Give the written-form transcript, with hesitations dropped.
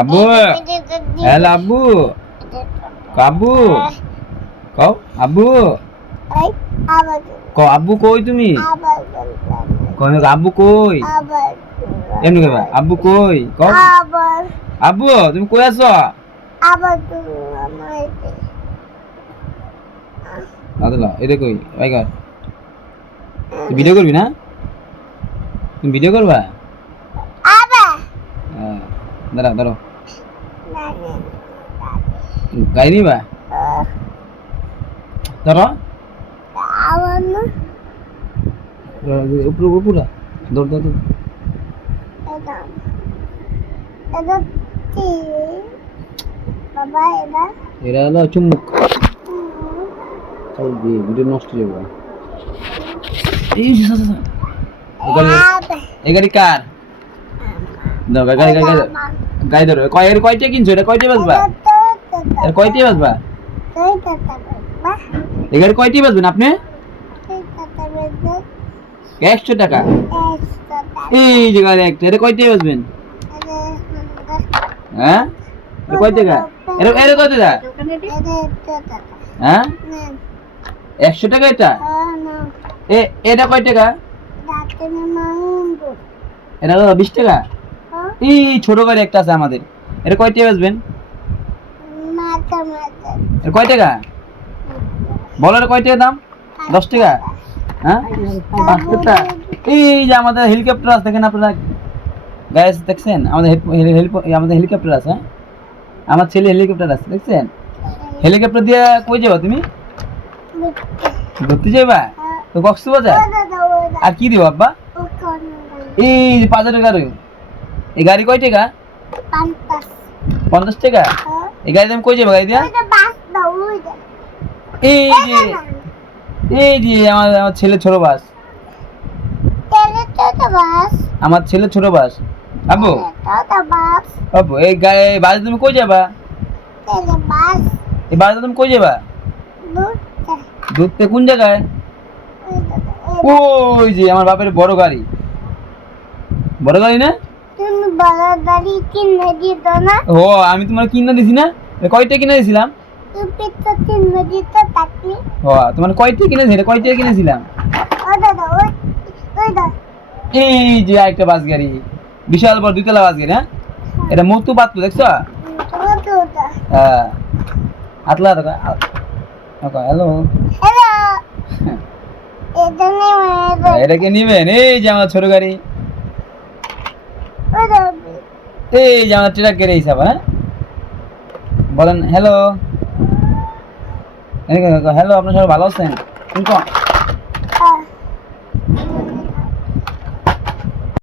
আব্বু হ্যালো আব্বু আব্বু কও আব্বু ক আব্বু কই তুমি কই আব্বু কই এমনি কইবা আব্বু কই কও আব্বু তুমি কই আছো দাদা এটা কই ভাই কর তুই ভিডিও করবি না তুমি ভিডিও করবা দাঁড়া দাঁড়ো গাই নিবা ধরো উপরে উপরে দৌড় দৌড় এরা হলো চুম্বুক চল দিয়ে ভিডিও নষ্ট হয়ে যাবে এই এই গাড়ি কার দাও গাড়ি গাড়ি গাড়ি ধরো এর কয়টা কিনছো এটা কয়টা বাজবা এর কয়টা বাজবা এই গাড়ি কয়টা বাজবেন আপনি 100 টাকা এই যে গাড়ি একটা এটা কয়টা বাজবেন হ্যাঁ এটা কয় টাকা এর এর কত টাকা হ্যাঁ 100 টাকা এটা এটা কয় টাকা এটা 20 টাকা এই ছোট গাড়ি একটা আছে আমাদের এটা কয় টাকা বেচবেন এর কয় টাকা বলো কয় টাকা দাম 10 টাকা হ্যাঁ 5 টাকা এই যে আমাদের হেলিকপ্টার আছে দেখেন আপনারা গাইস দেখছেন আমাদের আমাদের হেলিকপ্টার আছে আমার ছেলে হেলিকপ্টার আছে দেখছেন হেলিকপ্টার দিয়ে কই যাবা তুমি ঘুরতে যাবা তো কক্সবাজার আর কি দিব আব্বা এই 5000 টাকা এই গাড়ি কয় টাকা 50 টাকা এই গাড়ি তুমি কই যাবা গাড়ি দিয়া এই যে আমার ছেলে ছোট বাস আমার ছেলে ছোট বাস আব্বু আব্বু এই গাড়ি বাসে তুমি কই যাবা এই বাসে তুমি কই যাবা দূরতে কোন জায়গায় ওই যে আমার বাপের বড় গাড়ি না তুমি বড় গাড়ি কিনে দিত না ও আমি তোমার কিনে দিছি না কয়টা কিনে দিছিলাম তুমি তো কিনে দিত তাকি ও তোমার কয়টা কিনেছি এটা কয়টা কিনেছিলাম ও দাদা ওই দাদা এই যে একটা বাস গাড়ি বিশাল বড় দুইতলা বাস গাড়ি হ্যাঁ এটা মতো পাতলো দেখছো হ্যাঁ আতলা দাদা ওকে হ্যালো এটাকে নিবেন এই যে আমার ছোট গাড়ি এই যে আমার ট্রাক গাড়ি হিসাব হ্যাঁ বলেন হ্যালো হ্যালো আপনার সবাই ভালো আছেন